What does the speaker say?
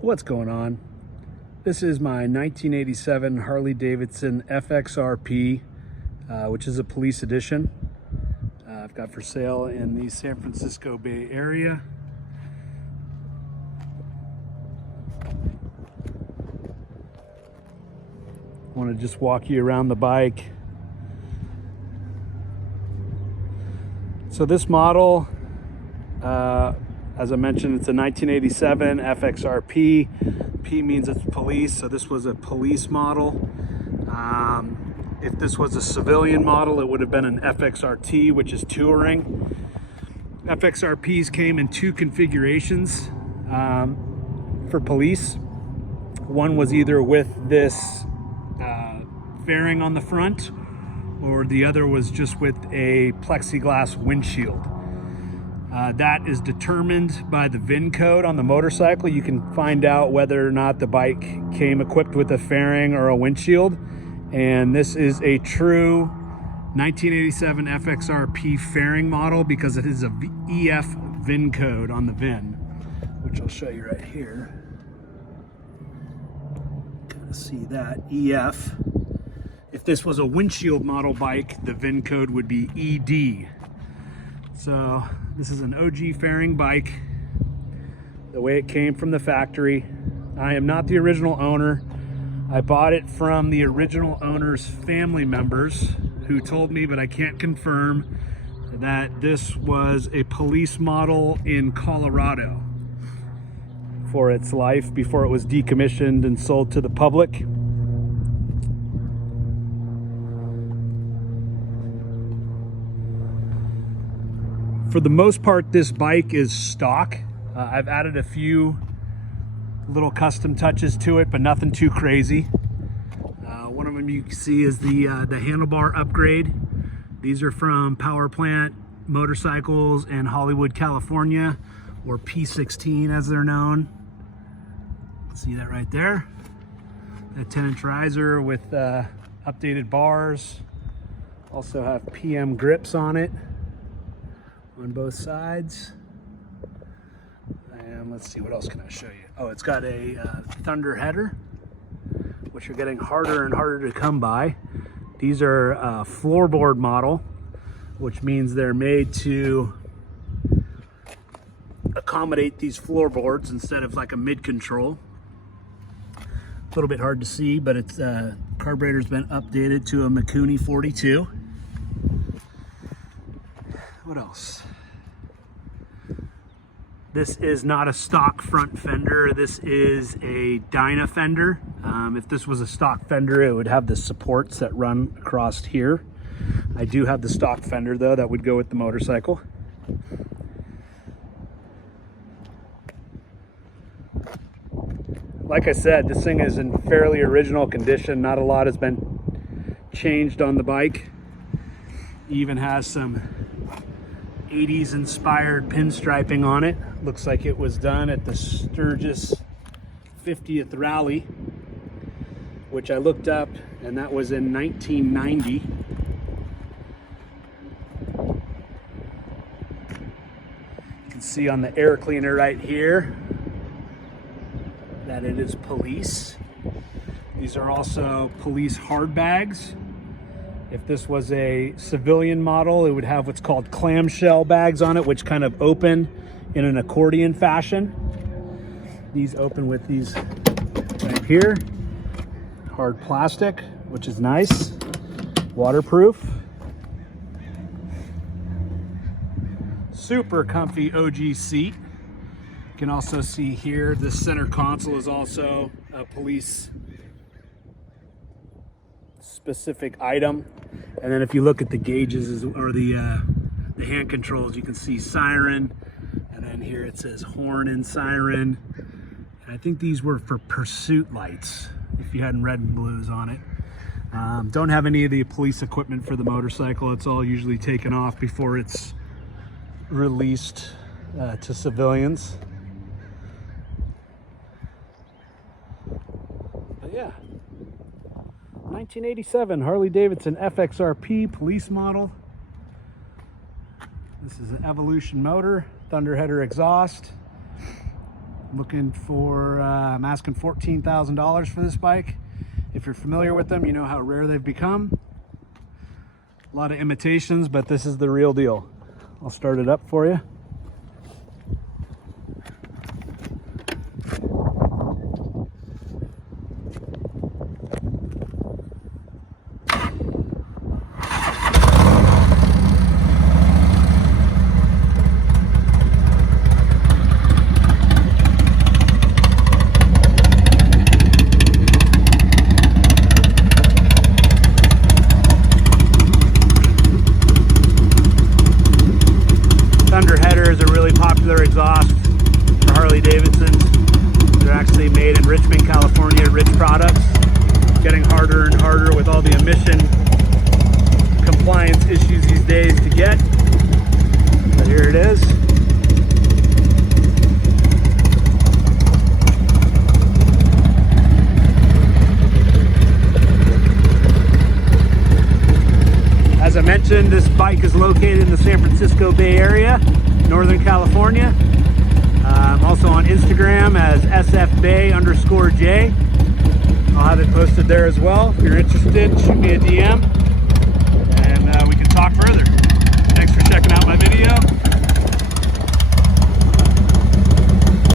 What's going on? This is my 1987 Harley Davidson FXRP, which is a police edition. I've got for sale in the San Francisco Bay Area. I want to just walk you around the bike. So this model, as I mentioned, it's a 1987 FXRP. P means it's police, so this was a police model. If this was a civilian model, it would have been an FXRT, which is touring. FXRPs came in two configurations for police. One was either with this fairing on the front, or the other was just with a plexiglass windshield. That is determined by the VIN code on the motorcycle. You can find out whether or not the bike came equipped with a fairing or a windshield. And this is a true 1987 FXRP fairing model because it is a EF VIN code on the VIN, which I'll show you right here. Kind of see that, EF. If this was a windshield model bike, the VIN code would be ED. So this is an OG fairing bike, the way it came from the factory. I am not the original owner. I bought it from the original owner's family members who told me, but I can't confirm, that this was a police model in Colorado for its life before it was decommissioned and sold to the public. For the most part, this bike is stock. I've added a few little custom touches to it, but nothing too crazy. One of them you can see is the handlebar upgrade. These are from Powerplant Motorcycles in Hollywood, California, or P16 as they're known. See that right there? A 10-inch riser with updated bars. Also have PM grips on it on both sides. And let's see, what else can I show you? Oh, it's got a Thunderheader, which are getting harder and harder to come by. These are a floorboard model, which means they're made to accommodate these floorboards instead of like a mid-control. A little bit hard to see, but it's carburetor's been updated to a Mikuni 42. What else? This is not a stock front fender. This is a Dyna fender. If this was a stock fender, it would have the supports that run across here. I do have the stock fender though, that would go with the motorcycle. Like I said, this thing is in fairly original condition. Not a lot has been changed on the bike. It even has some 80s inspired pinstriping on it. Looks like it was done at the Sturgis 50th Rally, which I looked up, and that was in 1990. You can see on the air cleaner right here that it is police. These are also police hard bags. If this was a civilian model, it would have what's called clamshell bags on it, which kind of open in an accordion fashion. These open with these right here. Hard plastic, which is nice. Waterproof. Super comfy OG seat. You can also see here, this center console is also a police specific item. And then if you look at the gauges or the hand controls, you can see siren, and then here it says horn and siren. And I think these were for pursuit lights, if you had red and blues on it. Don't have any of the police equipment for the motorcycle. It's all usually taken off before it's released to civilians. But yeah, 1987 Harley Davidson FXRP police model. This is an Evolution motor, Thunderheader exhaust. Looking for, I'm asking $14,000 for this bike. If you're familiar with them, you know how rare they've become. A lot of imitations, but this is the real deal. I'll start it up for you. Thunderheader is a really popular exhaust for Harley Davidsons. They're actually made in Richmond, California, Rich Products. Getting harder and harder with all the emission compliance issues these days to get. But here it is. As I mentioned, this bike is located in the San Francisco Bay Area, Northern California. I'm also on Instagram as sfbay_j. I'll have it posted there as well. If you're interested, shoot me a DM and we can talk further. Thanks for checking out my video.